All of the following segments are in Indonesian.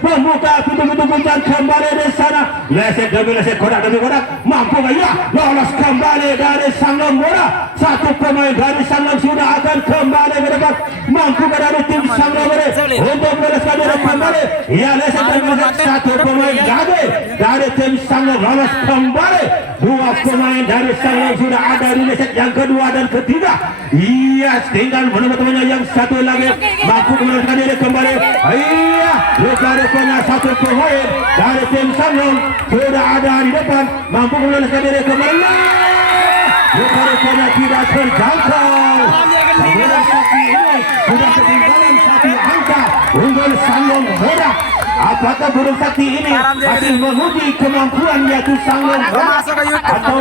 membuka pintu-pintu hujan kembali di sana. Leset demi leset, kodak demi kodak, mampu nggak ya? Lolos kembali dari sang Lembora. Satu pemain dari sang Lembora sudah akan kembali ke depan. Mampu dari tim sang Lembora untuk meloloskan diri kembali. Ya, leset demi leset, satu pemain gagal dari tim sang Lembora lolos kembali. Dua pemain dari sang Lembora sudah ada di leset yang kedua dan ketiga. Iya, tinggal menunggu temannya yang satu lagi mampu meloloskan diri kembali. Iya, rupanya satu pemain dari tim Sanglong sudah ada di depan mampu meloloskan diri kembali. Rupanya tidak terjangkau. Sebenarnya sapi ini sudah ketinggalan satu angka unggul Sanglong Merah. Apakah burung sakti ini masih menguji kemampuan yaitu Sanglong Merah atau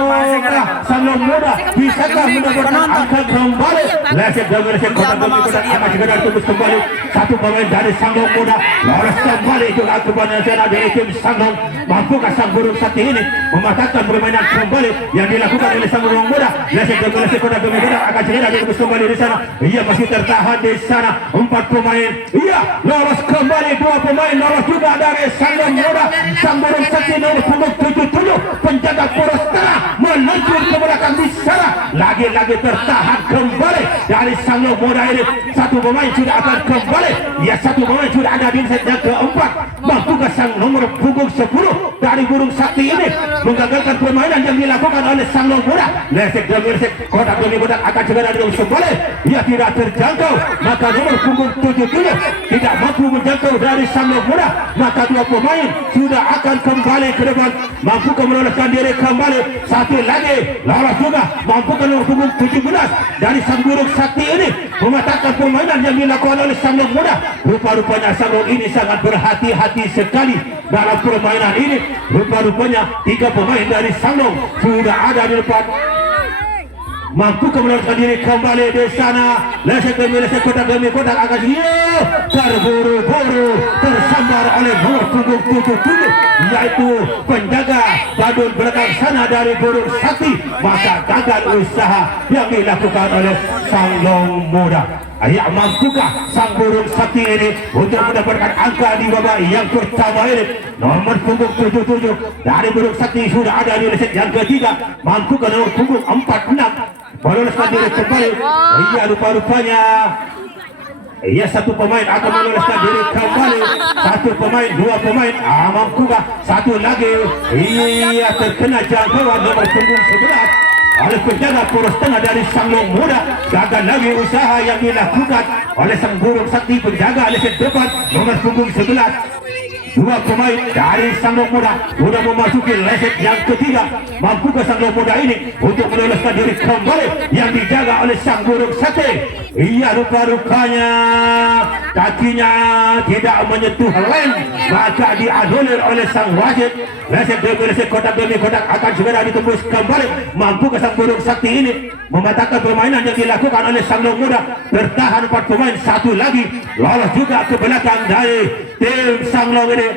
Sanglong Muda bisakah mendapatkan angka kembali? Leset demi leset, kotak demi kotak akan segera tembus kembali. Satu pemain dari Sanglong Muda lolos kembali juga kepada dari tim Sanglong. Mampukah sang burung sakti ini mematahkan permainan kembali yang dilakukan oleh Sanglong Muda? Leset demi leset, kotak demi kotak akan segera tembus kembali di sana. Ia masih tertahan di sana. Empat pemain, iya lolos kembali. Dua pemain lolos juga dari Sanglong Muda. Sang burung sakti nomor punggung 77 penjaga poros tengah meluncur ke belakang di sana. Lagi-lagi tertahan kembali dari Sanglong Muda ini. Satu pemain sudah akan kembali. Ya, satu pemain sudah ada di set yang keempat. Mampukah sang nomor punggung 10 dari burung sakti ini menggagalkan permainan yang dilakukan oleh Sanglong Muda? Leset demi leset, kotak demi kotak akan segera terus kembali. Ia tidak terjangkau, maka nomor punggung 77 tidak mampu menjangkau dari Sanglong Muda. Maka dua pemain sudah akan kembali ke depan. Mampu meloloskan diri kembali. Satu lagi lolos juga. Mampu nomor punggung 17 dari sang burung sakti ini mematahkan permainan yang dilakukan oleh Sanglong Muda. Rupa-rupanya Sanglong ini sangat berhati-hati sekali dalam permainan ini. Rupa-rupanya tiga pemain dari Sanglong sudah ada di depan. Mampu meloloskan diri kembali di sana. Leset demi leset, kotak demi kotak akan terburu-buru tersambar oleh nomor punggung 77 yaitu penjaga badut belakang sana dari burung sakti. Maka gagal usaha yang dilakukan oleh Sanglong Muda. Ya, mampukah sang burung sakti ini untuk mendapatkan angka di babak yang pertama ini? Nomor punggung 77 dari burung sakti sudah ada di leset yang ketiga. Mampukah nomor punggung 46 meloloskan diri kembali? Iya, rupa-rupanya iya, satu pemain akan meloloskan diri kembali. Satu pemain, dua pemain, mampukah? Satu lagi, iya, terkena jangkauan nomor punggung 11 oleh penjaga poros tengah dari Sanglong Muda. Gagal lagi usaha yang dilakukan oleh sang burung sakti penjaga leset depan nomor punggung 11. Dua pemain dari Sanglong Muda sudah memasuki leset yang ketiga. Mampukah Sanglong Muda ini untuk meloloskan diri kembali yang dijaga oleh sang burung sakti? Iya, rupa-rupanya kakinya tidak menyentuh lem, maka dianulir oleh sang wasit. Leset demi leset, kotak demi kotak akan segera ditembus kembali. Mampukah sang burung sakti ini mematahkan permainan yang dilakukan oleh Sanglong Muda? Tertahan empat pemain, satu lagi lolos juga ke belakang dari tim Sanglong ini.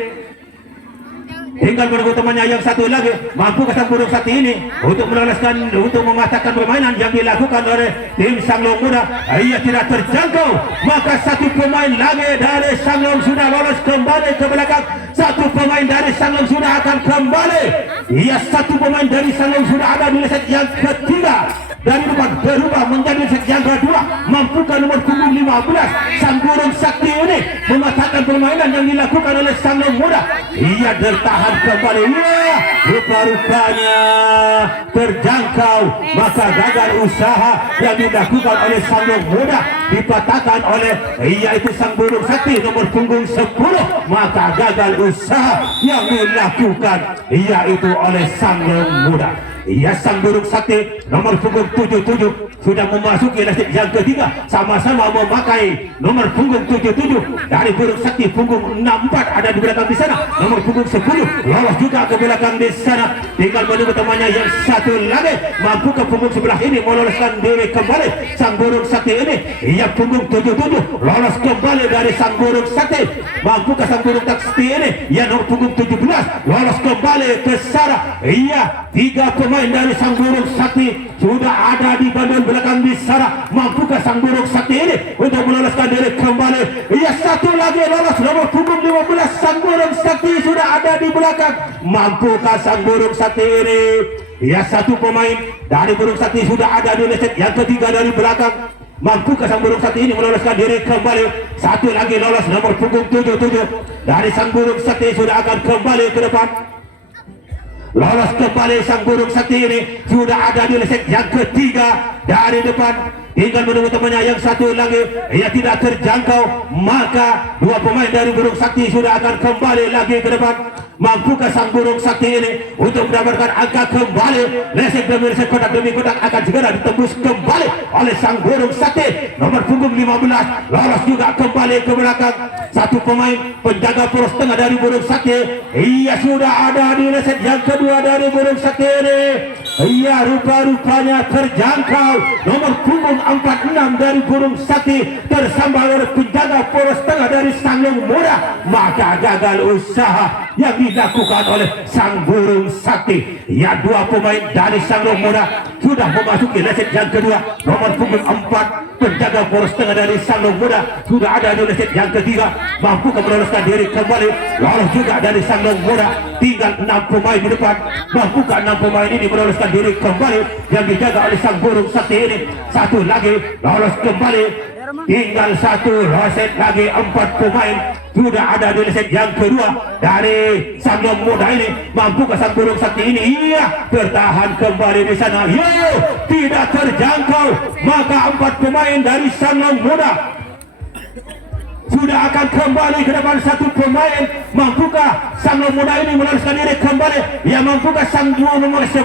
Tinggal menunggu temannya yang satu lagi. Mampu sang burung sakti ini untuk meloloskan, untuk mematahkan permainan yang dilakukan oleh tim Sanglong Muda? Ia tidak terjangkau, maka satu pemain lagi dari Sanglong sudah lolos kembali ke belakang. Satu pemain dari Sanglong sudah akan kembali. Ia, satu pemain dari Sanglong sudah ada di leset yang ketiga. Dari nomor berubah menjadi leset yang kedua. Mampukah nomor punggung 15 sang burung sakti ini mematahkan permainan yang dilakukan oleh Sanglong Muda? Ia tertahan kembali. Ya, rupa-rupanya terjangkau, maka gagal usaha yang dilakukan oleh Sanglong Muda dipatahkan oleh yaitu sang burung sakti nomor punggung 10. Maka gagal usaha yang dilakukan yaitu oleh Sanglong Muda. Ia, sang burung sakti nomor punggung 77 sudah memasuki leset yang ketiga, sama-sama memakai nomor punggung 77 dari burung sakti punggung 64 ada di belakang di sana. Nomor punggung 10 lolos juga ke belakang di sana. Tinggal menunggu temannya yang satu lagi. Mampu ke punggung sebelah ini meloloskan diri kembali sang burung sakti ini? Ia, punggung 77 lolos kembali dari sang burung sakti. Mampu ke sang sang burung sakti ini yang nomor punggung 17 lolos kembali ke sana. Iya, 3 pemain dari sang burung sakti sudah ada di bagian belakang di sana. Mampukah sang burung sakti ini untuk meloloskan diri kembali? Iya, satu lagi lolos nomor punggung 15 sang burung sakti sudah ada di belakang. Mampukah sang burung sakti ini? Iya, satu pemain dari burung sakti sudah ada di leset yang ketiga dari belakang. Mampukah sang burung sakti ini meloloskan diri kembali? Satu lagi lolos nomor punggung 77 dari sang burung sakti sudah akan kembali ke depan. Lolos kembali sang burung sakti ini sudah ada di leset yang ketiga dari depan. Tinggal menunggu temannya yang satu lagi, ia tidak terjangkau, maka 2 pemain dari burung sakti sudah akan kembali lagi ke depan. Mampukah sang burung sakti ini untuk mendapatkan angka kembali? Lesek demi lesek, kotak demi kotak akan segera ditembus kembali oleh sang burung sakti nomor punggung 15. Lolos juga kembali ke belakang. Satu pemain penjaga poros tengah dari burung sakti, ia sudah ada di lesek yang kedua dari burung sakti ini. Ia rupa-rupanya terjangkau. Nomor punggung 46 dari burung sakti tersambar oleh penjaga poros tengah dari Sanglong Muda, maka gagal usaha yang dilakukan oleh sang burung sakti. Ya, 2 pemain dari Sanglong Muda sudah memasuki leset yang kedua. Nomor punggung 4 penjaga poros tengah dari Sanglong Muda sudah ada di leset yang ketiga. Mampu meloloskan diri kembali. Lolos juga dari Sanglong Muda. Tinggal 6 pemain di depan. Mampukah 6 pemain ini meloloskan diri kembali yang dijaga oleh sang burung sakti ini? Satu lagi lolos kembali. Tinggal 1 leset lagi. 4 pemain sudah ada di leset yang kedua dari Sanglong Muda ini. Mampukah sang burung sakti ini? Iya, bertahan kembali di sana. Yo, tidak terjangkau. Maka 4 pemain dari Sanglong Muda sudah akan kembali ke depan. 1 pemain. Mampukah Sanglong Muda ini meloloskan diri kembali? Ya, mampukah sang nomor 10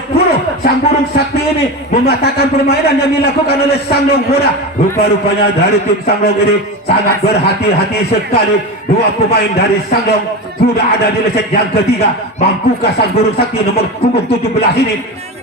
sang burung sakti ini mematahkan permainan yang dilakukan oleh Sanglong Muda? Rupa-rupanya dari tim Sanglong ini sangat berhati-hati sekali. 2 pemain dari Sanglong sudah ada di leset yang ketiga. Mampukah sang burung sakti nomor punggung 17 ini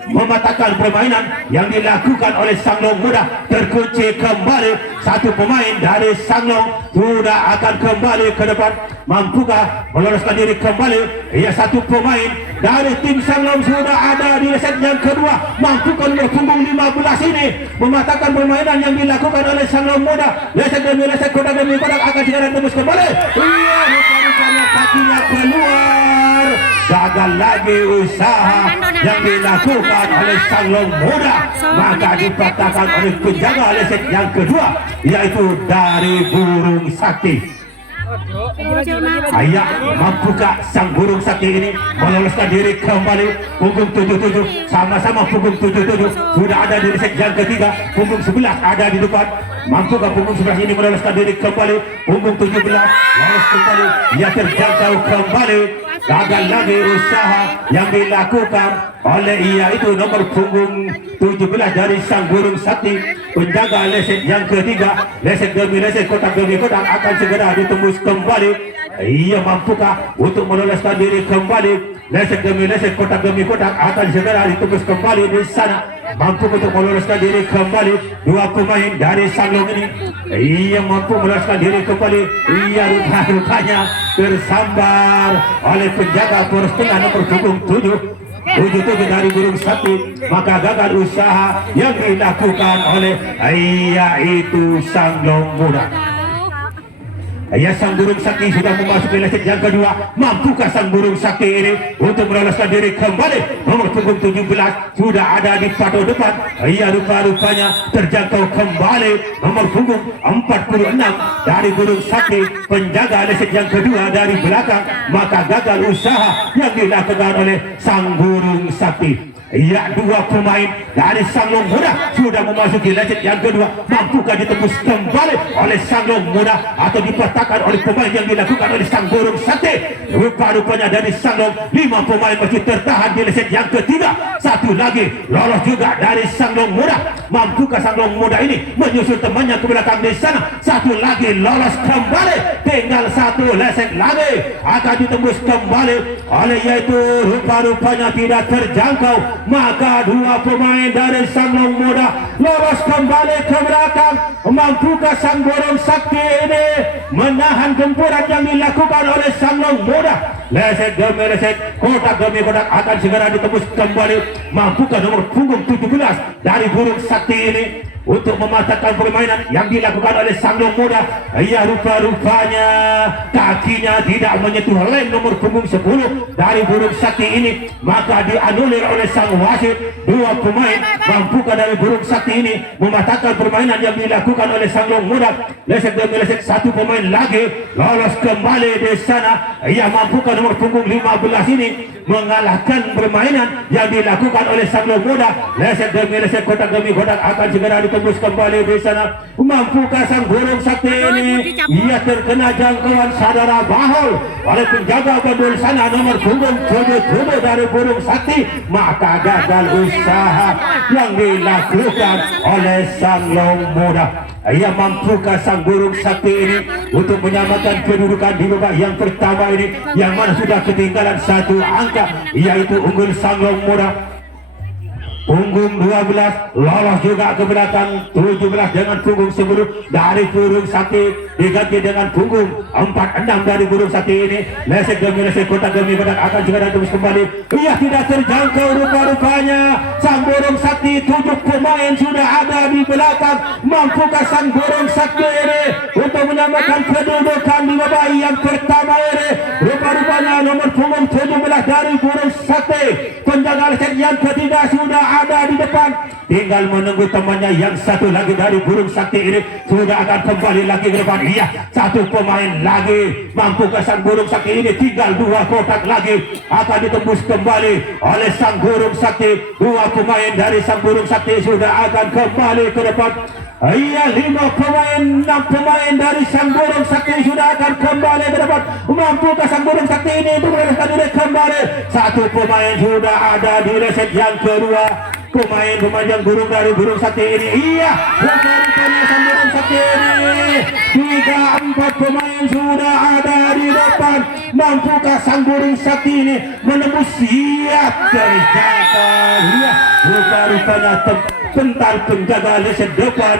mematahkan permainan yang dilakukan oleh Sanglong Muda? Terkunci kembali. 1 pemain dari Sanglong sudah akan kembali ke depan. Mampukah meloloskan diri kembali? Ya, 1 pemain dari tim Sanglong sudah ada di leset yang kedua. Mampukah nomor punggung 15 ini mematahkan permainan yang dilakukan oleh Sanglong Muda? Leset demi leset, kotak demi kotak akan segera tembus kembali. Iya, rupanya kakinya keluar. Gagal lagi usaha yang dilakukan oleh Sanglong Muda, maka dipatahkan oleh penjaga leset yang kedua, yaitu dari burung sakti. Ayah, mampukah sang burung sakti ini meloloskan diri kembali? Punggung 77 sama-sama punggung 77 sudah ada di leset yang ketiga. Punggung 11 ada di depan. Mampukah punggung 11 ini meloloskan diri kembali? Punggung 17 lolos kembali. Ia terjangkau kembali. Gagal lagi usaha yang dilakukan oleh yaitu nomor punggung 17 dari sang burung sakti, penjaga leset yang ketiga. Leset demi leset, kotak demi kotak akan segera ditembus kembali. Ia mampukah untuk meloloskan diri kembali? Leset demi leset, kotak demi kotak akan segera ditembus kembali di sana. Mampu untuk meloloskan diri kembali. 2 pemain dari Sanglong ini, ia mampu meloloskan diri kembali. Ia rupa-rupanya tersambar oleh penjaga poros tengah nomor punggung 77 dari burung sakti, maka gagal usaha yang dilakukan oleh yaitu Sanglong Muda. Ya, sang burung sakti sudah memasuki leset yang kedua. Mampukah sang burung sakti ini untuk meloloskan diri kembali? Nomor punggung 17 sudah ada di pato depan. Ia rupa-rupanya terjangkau kembali. Nomor punggung 46 dari burung sakti, penjaga leset yang kedua dari belakang, maka gagal usaha yang dilakukan oleh sang burung sakti. Ya, 2 pemain dari Sanglong Muda sudah memasuki leset yang kedua. Mampukah ditembus kembali oleh Sanglong Muda atau dipatahkan oleh pemain yang dilakukan oleh sang burung sakti? Rupa-rupanya dari Sanglong 5 pemain masih tertahan di leset yang ketiga. 1 lagi lolos juga dari Sanglong Muda. Mampukah Sanglong Muda ini menyusul temannya ke belakang di sana? 1 lagi lolos kembali. Tinggal 1 leset lagi akan ditembus kembali oleh yaitu rupa-rupanya tidak terjangkau. maka dua pemain dari Sanglong Muda lolos kembali ke belakang. Mampukah Sang Burung Sakti ini menahan gempuran yang dilakukan oleh Sanglong Muda? Leset demi leset, kotak demi kotak akan segera ditembus kembali. Mampukah nomor punggung 17 dari Burung Sakti ini untuk mematahkan permainan yang dilakukan oleh Sanglong Muda? Ya, rupa-rupanya kakinya tidak menyentuh lem nomor punggung 10 dari Burung Sakti ini, maka dianulir oleh sang wasit. Dua pemain mampukah dari Burung Sakti ini mematahkan permainan yang dilakukan oleh Sanglong Muda? Leset demi leset, satu pemain lagi lolos kembali di sana. Ya, mampukah nomor punggung 15 ini mengalahkan permainan yang dilakukan oleh Sanglong Muda? Leset demi leset, kotak demi kotak akan segera ditembus kembali di sana. Mampukah Sang Burung Sakti ini? Ia terkena jangkauan saudara Bahol oleh penjaga gol sana nomor punggung 77 dari Burung Sakti, maka gagal usaha yang dilakukan oleh Sanglong Muda. Ia mampukah Sang Burung Sakti ini untuk menyamakan kedudukan di babak yang pertama ini, yang mana sudah ketinggalan satu angka, yaitu unggul Sanglong Muda. Punggung 12 lolos juga ke belakang 17 dengan punggung 10 dari Burung Sakti, diganti dengan punggung 46 dari Burung Sakti ini. Lesek demi lesek, kotak demi kotak akan segera terus kembali. Ia tidak terjangkau rupa-rupanya. Sang Burung Sakti, 7 pemain sudah ada di belakang. Mampukah Sang Burung Sakti ini untuk menyamakan kedudukan di babak yang pertama ini? Rupa-rupanya nomor punggung 17 dari Burung Sakti, penjaga lesek yang ketiga, sudah ada di depan, tinggal menunggu temannya yang satu lagi dari Burung Sakti ini sudah akan kembali lagi ke depan. Iya, satu pemain lagi. Mampukah Sang Burung Sakti ini? Tinggal 2 kotak lagi akan ditembus kembali oleh Sang Burung Sakti. 2 pemain dari Sang Burung Sakti sudah akan kembali ke depan. Iya, 5 pemain, 6 pemain dari Sang Burung Sakti sudah akan kembali ke depan. Mampukah Sang Burung Sakti ini untuk meloloskan diri kembali? 1 pemain sudah ada di leset yang kedua. Pemain yang burung dari Burung Sakti ini. Iya, rupa-rupanya Sang Burung Sakti ini 3-4 pemain sudah ada di depan. Mampukah Sang Burung Sakti ini menembus? Siap terjangkau. Iya, rupa-rupanya pentar penjaga leset depan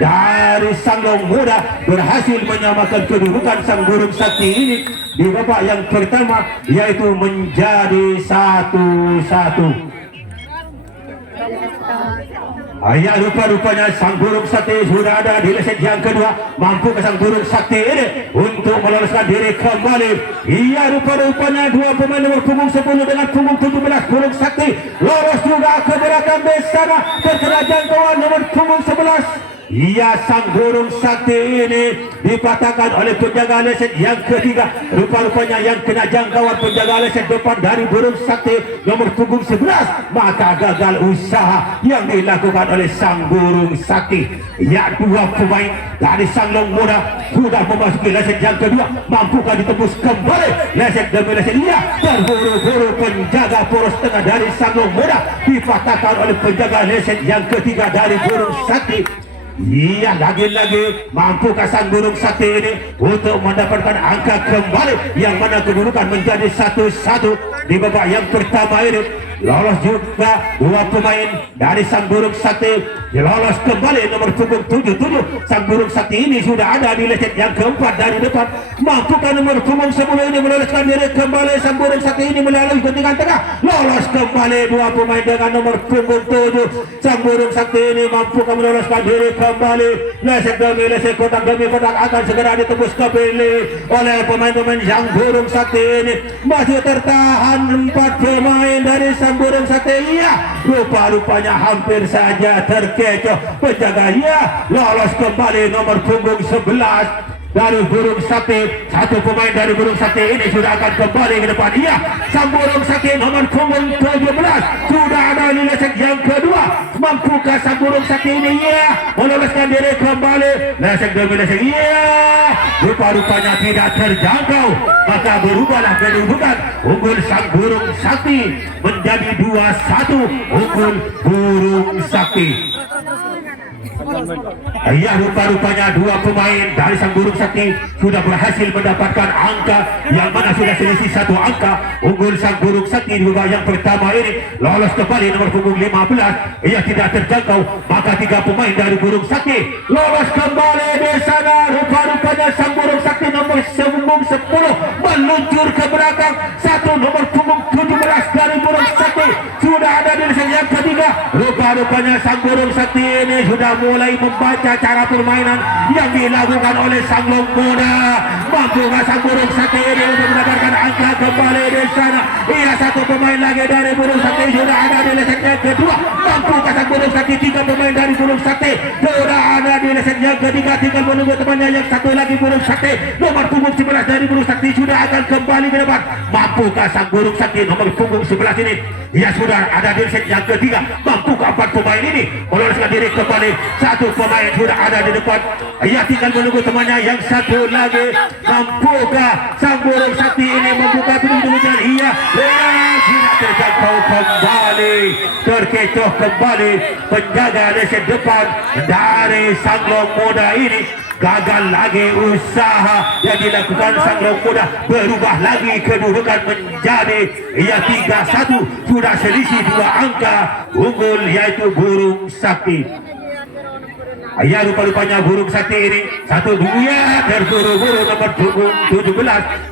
dari Sanglong Muda berhasil menyamakan kedudukan Sang Burung Sakti ini di babak yang pertama, yaitu menjadi 1-1. Ya, rupa-rupanya Sang Burung Sakti sudah ada di leset yang kedua. Mampukah Sang Burung Sakti ini untuk meloloskan diri kembali? Iya, rupa-rupanya 2 pemain nomor punggung 10 dengan punggung 17 Burung Sakti lolos juga ke belakang di sana, terkena jangkauan nomor punggung 11. Iya, Sang Burung Sakti ini dipatahkan oleh penjaga leset yang ketiga. Rupa-rupanya yang kena jangkauan penjaga leset depan dari Burung Sakti nomor punggung 11, maka gagal usaha yang dilakukan oleh Sang Burung Sakti. Ya, 2 pemain dari Sanglong Muda sudah memasuki leset yang kedua. Mampukah ditembus kembali leset demi leset? Iya, terburu-buru penjaga poros tengah dari Sanglong Muda dipatahkan oleh penjaga leset yang ketiga dari Burung Sakti. Iya, lagi-lagi mampukah Sang Burung Sakti ini untuk mendapatkan angka kembali, yang mana kedudukan menjadi 1-1 di babak yang pertama ini. Lolos juga 2 pemain dari Sang Burung Sakti, lolos kembali nomor punggung 77. Sang Burung Sakti ini sudah ada di leset yang keempat dari depan. Mampukah nomor punggung 10 ini meloloskan diri kembali? Sang Burung Sakti ini melalui guntingan tengah, lolos kembali 2 pemain dengan nomor punggung 7. Sang Burung Sakti ini mampukah meloloskan diri kembali? Leset demi leset, kotak demi kotak akan segera ditembus kembali oleh pemain-pemain Sang Burung Sakti ini. Masih tertahan 4 pemain dari Sang Burung Sakti. Iya, rupa-rupanya hampir saja terkecoh penjaga. Iya, lolos kembali nomor punggung 11 dari Burung Sakti. 1 pemain dari Burung Sakti ini sudah akan kembali ke depan. Iya, Sang Burung Sakti nomor punggung 17 sudah ada di leset yang kedua. Mampukah Sang Burung Sakti ini? Iya, meloloskan diri kembali leset demi leset. Iya, rupa-rupanya tidak terjangkau, maka berubahlah kedudukan. Unggul Sang Burung Sakti menjadi 2-1, unggul Burung Sakti. Ya, rupa-rupanya dua pemain dari sang burung sakti sudah berhasil mendapatkan angka yang mana sudah selisih satu angka. Unggul sang burung sakti di babak yang pertama ini lolos kembali nomor punggung 15. Ia tidak terjangkau, maka tiga pemain dari burung sakti lolos kembali di sana. Rupa-rupanya sang burung sakti nomor punggung 10 meluncur ke belakang. Satu nomor punggung 17 dari burung sakti sudah ada di set yang ketiga. Rupa-rupanya sang burung sakti ini sudah mulai membaca cara permainan yang dilakukan oleh sang long muda. Mampukah sang burung sakti ini untuk mendapatkan angka kembali di sana? Ia satu pemain lagi dari burung sakti sudah ada di set yang kedua. Mampukah sang burung sakti? Tiga pemain dari burung sakti sudah ada di set yang ketiga. Tinggal menunggu temannya yang satu lagi burung sakti nomor punggung 11 dari burung sakti sudah akan kembali ke depan. Mampukah sang burung sakti nomor punggung 11 ini? Ia sudah ada di set yang ketiga. Mampukah empat pemain ini meloloskan diri kembali? Satu pemain sudah ada di depan. Ia tinggal menunggu temannya yang satu lagi. Mampukah sang burung sakti ini membuka pintu jalan? Ia tidak terjangkau kembali. Terkecoh kembali penjaga di set depan dari sang long muda ini. Gagal lagi usaha yang dilakukan sang long muda. Berubah lagi kedudukan menjadi ia 3-1. Sudah selisih dua angka. Unggul yaitu burung sakti. Ya, rupa-rupanya burung sakti ini satu dunia terburu-buru nomor punggung 17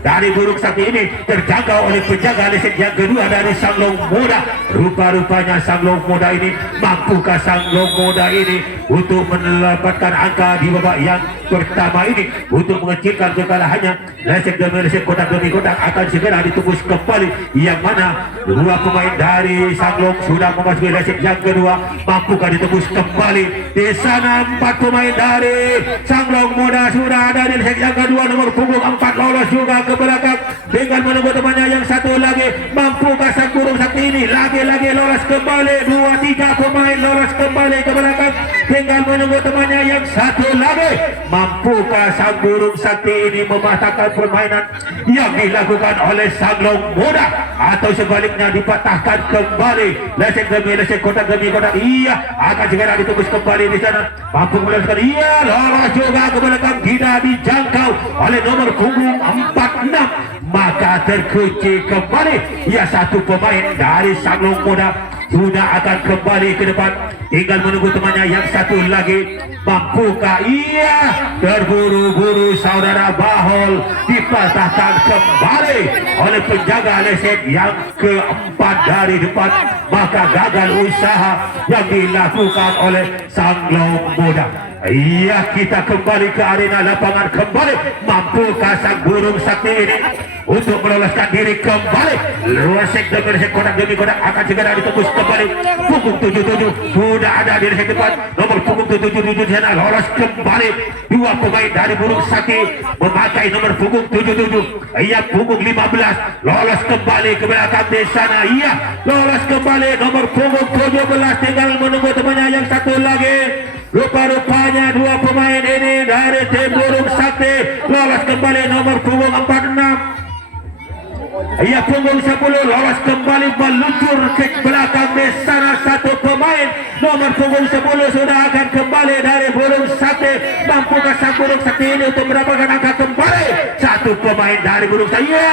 dari burung sakti ini terjangkau oleh penjaga leset yang kedua dari sang long muda. Rupa-rupanya sang long muda ini mampukah sang long muda ini untuk mendapatkan angka di babak yang pertama ini untuk mengecilkan kekalahannya. Leset demi leset, kotak demi kotak akan segera ditembus kembali, yang mana dua pemain dari sang long sudah memasuki leset yang kedua. Mampukah ditembus kembali di sana? Empat pemain dari sang long muda sudah ada di set yang kedua. Nomor punggung 4 lolos juga ke belakang dengan menunggu temannya yang satu lagi. Mampukah sang burung sakti ini lagi-lagi lolos kembali? 2-3 pemain lolos kembali ke belakang tinggal menunggu temannya yang satu lagi. Mampukah sang burung sakti ini mematahkan permainan yang dilakukan oleh sang long muda, atau sebaliknya dipatahkan kembali? Leset demi leset, kotak demi kotak, ia akan segera ditembus kembali di sana. Mampu meloloskan, ia lolos juga ke belakang, tidak dijangkau oleh nomor punggung 46. Maka terkunci kembali. Ia satu pemain dari sang long muda sudah akan kembali ke depan, tinggal menunggu temannya yang satu lagi. Mampukah? Ia terburu-buru saudara Bahol dipatahkan kembali oleh penjaga leset yang keempat dari depan. Maka gagal usaha yang dilakukan oleh sang long muda. Iya, kita kembali ke arena lapangan kembali. Mampukah sang burung sakti ini untuk meloloskan diri kembali? Luasek demi lesek, kotak demi kotak akan segera ditembus kembali. Punggung 77 sudah ada di lesek depan. Nomor punggung 77 di sana lolos kembali. Dua pemain dari burung sakti memakai nomor punggung 77. Ia punggung 15 lolos kembali ke belakang di sana. Ia lolos kembali nomor punggung 17, tinggal menunggu temannya yang satu lagi. Rupa-rupanya dua pemain ini dari tim burung sakti lolos kembali. Nomor punggung 46, ia punggung 10 lolos kembali, meluncur ke belakang di sana. Satu pemain nomor punggung 10 sudah akan kembali dari burung sakti. Mampukah sang burung sakti ini untuk mendapatkan angka kembali? Satu pemain dari burung sakti, ya,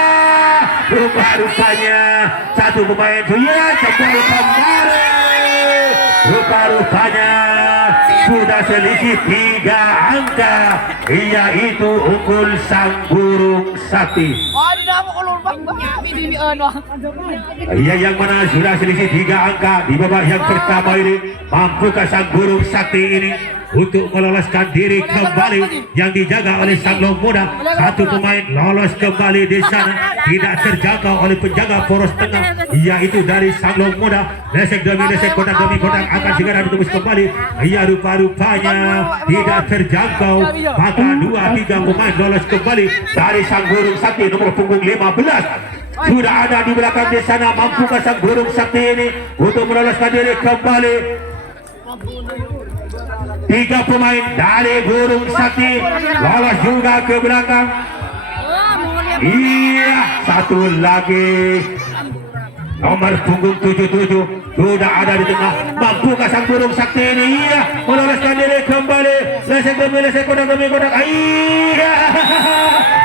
rupa-rupanya satu pemain dia jebol kembali. Rupa-rupanya sudah selisih 3 angka, yaitu unggul sang burung sakti. Ia yang mana sudah selisih 3 angka di babak yang pertama ini. Mampukah sang burung sakti ini untuk meloloskan diri kembali yang dijaga oleh sang long muda? Satu pemain lolos kembali di sana, tidak terjangkau oleh penjaga poros tengah, yaitu dari sang long muda. Lesek demi lesek, kotak demi kotak akan segera ditembus kembali. Ia rupa-rupanya tidak terjangkau, maka 2-3 pemain lolos kembali dari sang burung sakti. Nomor punggung 15 sudah ada di belakang di sana. Mampukah sang burung sakti ini untuk meloloskan diri kembali? 3 pemain dari burung sakti lolos juga ke belakang. Iya, satu lagi nomor punggung 77 sudah ada di tengah. Mampukah sang burung sakti ini? Iya, meloloskan diri kembali. Lesek demi lesek, kodak demi kodak. Iya,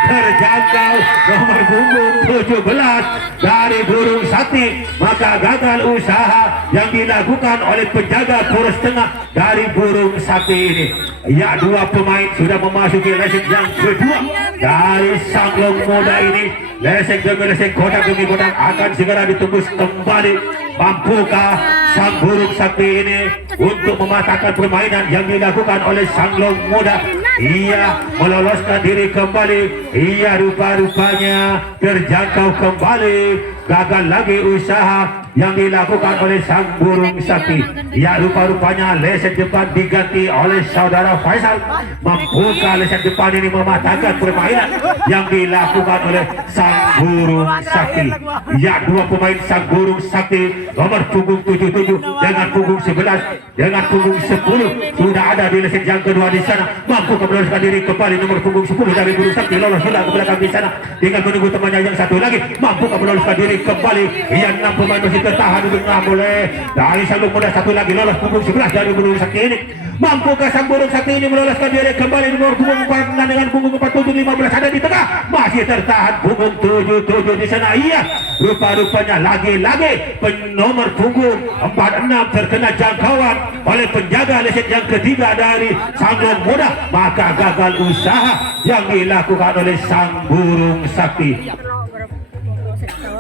terjangkau nomor punggung 17 dari burung sakti. Maka gagal usaha yang dilakukan oleh penjaga poros tengah dari burung sakti ini. Ya, dua pemain sudah memasuki lesek yang kedua dari Sanglong Muda ini. Lesek demi lesek, kotak demi kotak akan segera ditembus kembali. Mampukah sang burung sakti ini untuk mematahkan permainan yang dilakukan oleh Sanglong Muda? Ia meloloskan diri kembali. Ia rupa-rupanya terjangkau kembali. Gagal lagi usaha yang dilakukan oleh sang burung sakti. Ya, rupa-rupanya leset depan diganti oleh saudara Faisal. Mampukah leset depan ini mematahkan permainan yang dilakukan oleh sang burung sakti? Ya, dua pemain sang burung sakti nomor punggung 77 dengan punggung 11 dengan punggung 10 sudah ada di leset yang kedua di sana. Mampukah meloloskan diri kembali nomor punggung 10 dari burung sakti? Lolos hilang ke belakang di sana, tinggal menunggu temannya yang satu lagi. Mampukah meloloskan diri kembali? Ia 6 pemain masih tertahan di tengah boleh dari Sanglong Muda. Satu lagi lolos punggung 11 dari burung sakti ini. Mampukah sang burung sakti ini meloloskan diri kembali nomor punggung 46 dengan punggung 47 15 ada di tengah, masih tertahan punggung 77 di sana. Iya, rupa-rupanya lagi-lagi nomor punggung 46 terkena jangkauan oleh penjaga leset yang ketiga dari Sanglong Muda. Maka gagal usaha yang dilakukan oleh sang burung sakti.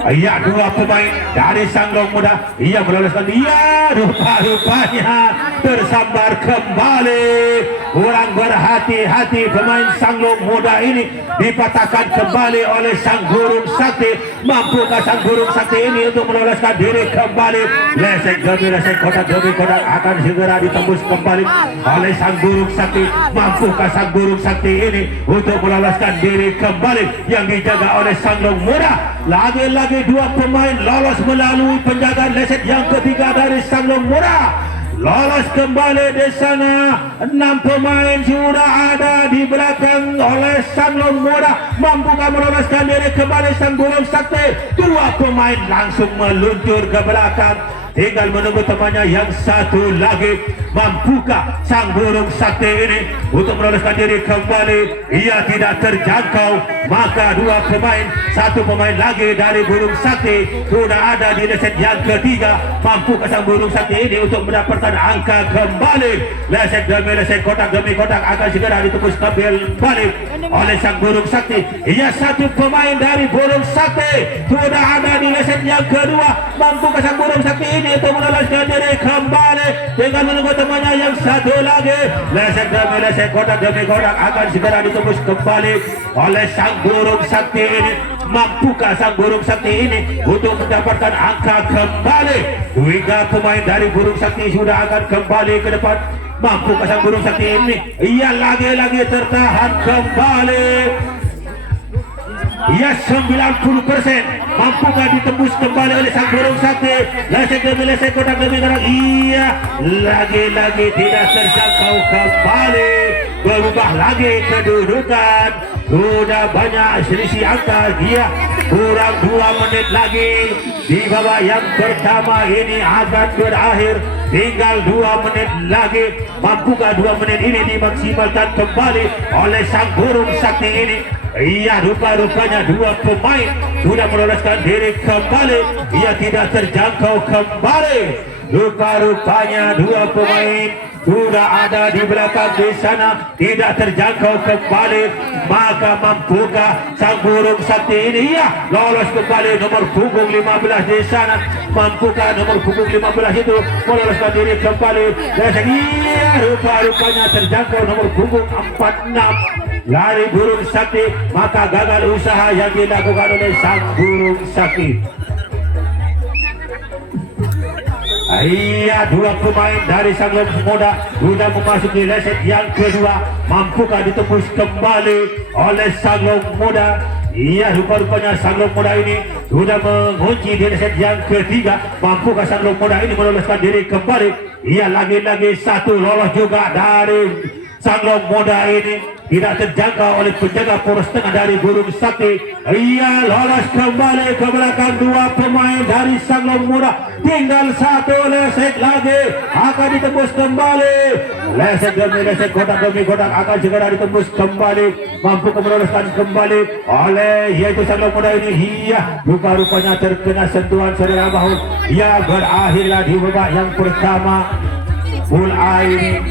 Iya, dua pemain dari Sanglong Muda. Ia meloloskan. Iya, rupa-rupanya tersambar kembali. Kurang berhati-hati pemain Sanglong Muda ini, dipatahkan kembali oleh sang burung sakti. Mampukah sang burung sakti ini untuk meloloskan diri kembali? Lesek demi lesek, kotak demi kotak akan segera ditembus kembali oleh sang burung sakti. Mampukah sang burung sakti ini untuk meloloskan diri kembali yang dijaga oleh Sanglong Muda? Lagi-lagi dua pemain lolos melalui penjagaan leset yang ketiga dari Sanglong Muda. Lolos kembali di sana. 6 pemain sudah ada di belakang oleh Sanglong Muda. Mampukah meloloskan diri kembali sang burung sakti? Dua pemain langsung meluncur ke belakang, tinggal menunggu temannya yang satu lagi. Mampukah sang burung sakti ini untuk meloloskan diri kembali? Ia tidak terjangkau. Maka dua pemain, satu pemain lagi dari burung sakti sudah ada di leset yang ketiga. Mampukah sang burung sakti ini untuk mendapatkan angka kembali? Leset demi leset, kotak demi kotak akan segera ditembus kembali oleh sang burung sakti. Ia satu pemain dari burung sakti sudah ada di leset yang kedua. Mampukah sang burung sakti ini untuk meloloskan diri kembali dengan menunggu temannya yang satu lagi? Leset demi leset, kotak demi kotak akan segera ditembus kembali oleh sang burung sakti ini. Mampukah sang burung sakti ini untuk mendapatkan angka kembali? Tiga pemain dari burung sakti sudah akan kembali ke depan. Mampukah sang burung sakti ini? Ia lagi-lagi tertahan kembali. Ia 90%. Mampukah ditembus kembali oleh sang burung sakti? Lesek demi lesek, kotak demi kotak. Iya, lagi-lagi tidak terjangkau kembali. Berubah lagi kedudukan. Sudah banyak selisih angka. Dia kurang 2 menit lagi di babak yang pertama ini akan berakhir. Tinggal 2 menit lagi. Mampukah 2 menit ini dimaksimalkan kembali oleh sang burung sakti ini? Iya, rupa-rupanya dua pemain sudah meloloskan diri kembali. Ia tidak terjangkau kembali. Rupa-rupanya dua pemain sudah ada di belakang di sana, tidak terjangkau kembali. Maka mampukah sang burung sakti ini? Iya, lolos kembali nomor punggung 15 di sana. Mampukah nomor punggung 15 itu meloloskan diri kembali? Iya, rupa-rupanya terjangkau nomor punggung 46 lari burung sakti. Maka gagal usaha yang dilakukan oleh sang burung sakti. Iya, dua pemain dari Sanglong Muda sudah memasuki leset yang kedua. Mampukah ditembus kembali oleh Sanglong Muda? Iya, rupa-rupanya Sanglong Muda ini sudah mengunci di leset yang ketiga. Mampukah Sanglong Muda ini meloloskan diri kembali? Iya, lagi-lagi satu lolos juga dari Sanglong Muda ini. tidak terjangkau oleh penjaga poros tengah dari Burung Sakti. Ia lolos kembali ke belakang dua pemain dari Sanglong Muda. Tinggal satu lesek lagi akan ditembus kembali. Lesek demi lesek, kotak demi kotak akan segera ditembus kembali. Mampu meloloskan kembali oleh yaitu Sanglong Muda ini. Iya, rupa-rupanya terkena sentuhan saudara bahu. Ia berakhirlah di babak yang pertama. Mulai